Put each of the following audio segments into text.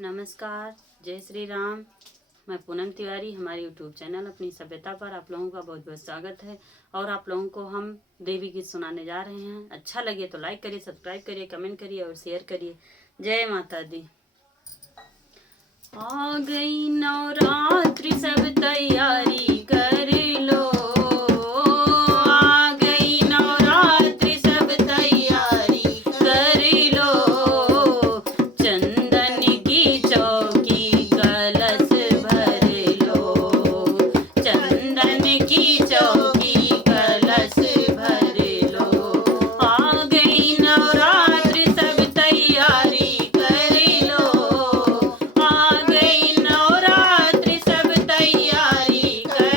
नमस्कार, जय श्री राम। मैं पूनम तिवारी, हमारे यूट्यूब चैनल अपनी सभ्यता पर आप लोगों का बहुत बहुत स्वागत है। और आप लोगों को हम देवी गीत सुनाने जा रहे हैं। अच्छा लगे तो लाइक करिए, सब्सक्राइब करिए, कमेंट करिए और शेयर करिए। जय माता दी। आ गई नवरात्रि, सब तैयारी कर लो। आ गई नवरात्रि, सब तैयारी कर लो। चंदन की चौकी कलश भर लो। चंदन की चौकी कलश भर लो। आ गई नवरात्रि, सब तैयारी कर लो। आ गई नवरात्रि, सब तैयारी कर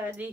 माता दी।